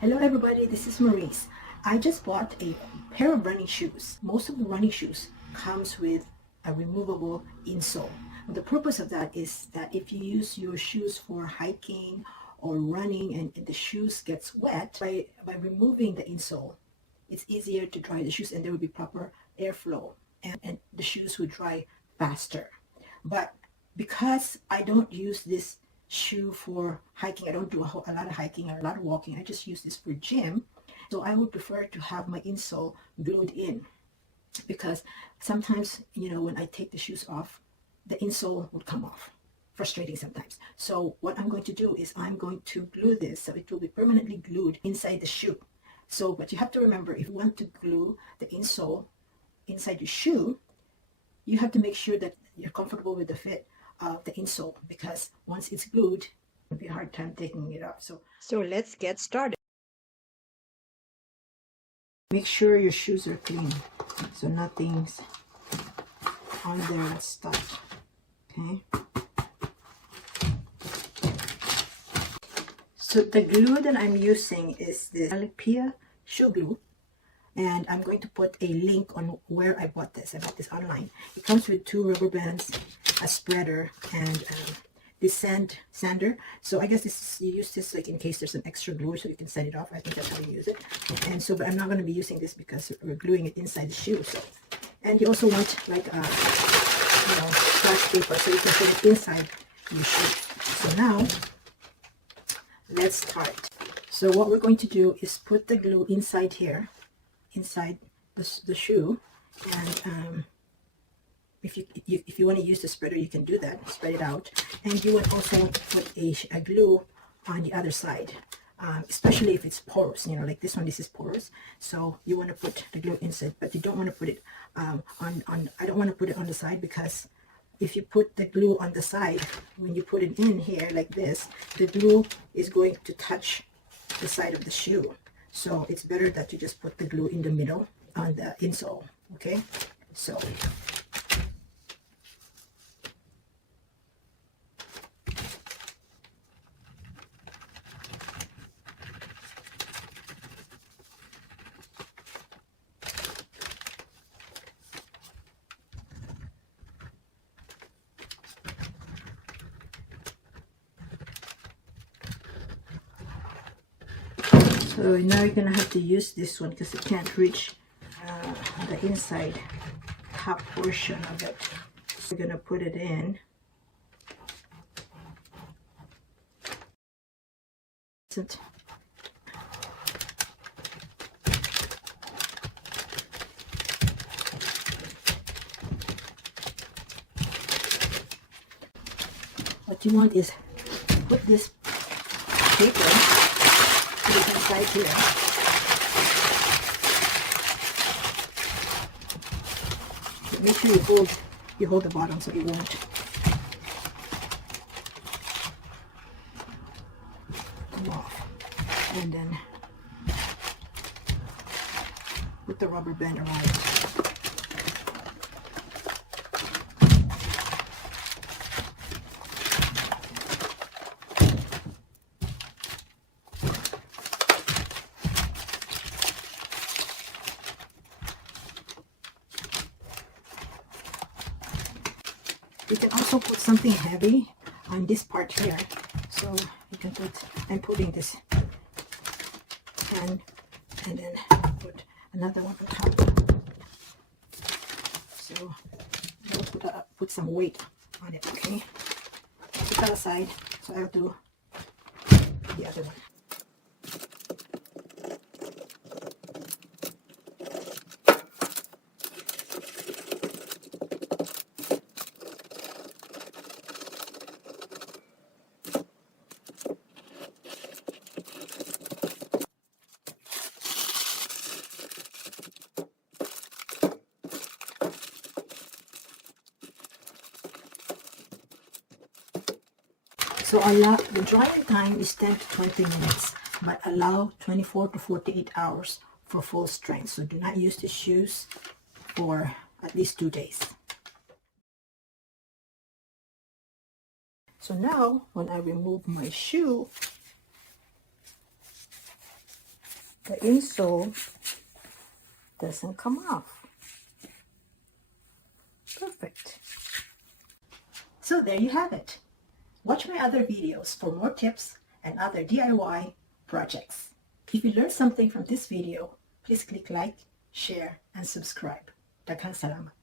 Hello everybody, this is Maurice. I just bought a pair of running shoes. Most of the running shoes comes with a removable insole. The purpose of that is that if you use your shoes for hiking or running and the shoes gets wet, by removing the insole, it's easier to dry the shoes and there will be proper airflow and the shoes will dry faster. But because I don't use this shoe for hiking, I don't do a lot of hiking or a lot of walking, I just use this for gym. So I would prefer to have my insole glued in because sometimes, when I take the shoes off, the insole would come off. Frustrating sometimes. So what I'm going to do is I'm going to glue this so it will be permanently glued inside the shoe. So, but you have to remember, if you want to glue the insole inside your shoe, you have to make sure that you're comfortable with the fit of the insole, because once it's glued, it'll be a hard time taking it off. So let's get started. Make sure your shoes are clean, so nothing's on there that's stuck. Okay. So the glue that I'm using is this Alipia shoe glue. And I'm going to put a link on where I bought this. I bought this online. It comes with 2 rubber bands, a spreader, and this sander. So I guess you use this like in case there's an extra glue, so you can sand it off. I think that's how you use it. And so, but I'm not going to be using this because we're gluing it inside the shoe. So, and you also want like scratch paper so you can put it inside your shoe. So now, let's start. So what we're going to do is put the glue inside here. Inside the shoe, and if you want to use the spreader, you can do that. Spread it out, and you would also want to put a glue on the other side, especially if it's porous. Like this one, this is porous, so you want to put the glue inside, but you don't want to put it on. I don't want to put it on the side because if you put the glue on the side, when you put it in here like this, the glue is going to touch the side of the shoe. So it's better that you just put the glue in the middle on the insole, okay? So now you're gonna have to use this one because it can't reach the inside top portion of it. So we're gonna put it in. What you want is put this paper inside here. Make sure you hold the bottom so it won't come off. And then put the rubber band around it. You can also put something heavy on this part here. So you can put, I'm putting this and then put another one on top. So I'll put some weight on it, okay? I'll put that aside, so I'll do the other one. So the drying time is 10 to 20 minutes, but allow 24 to 48 hours for full strength. So do not use the shoes for at least 2 days. So now when I remove my shoe, the insole doesn't come off. Perfect. So there you have it. Watch my other videos for more tips and other DIY projects. If you learned something from this video, please click like, share, and subscribe. Daghang salamat.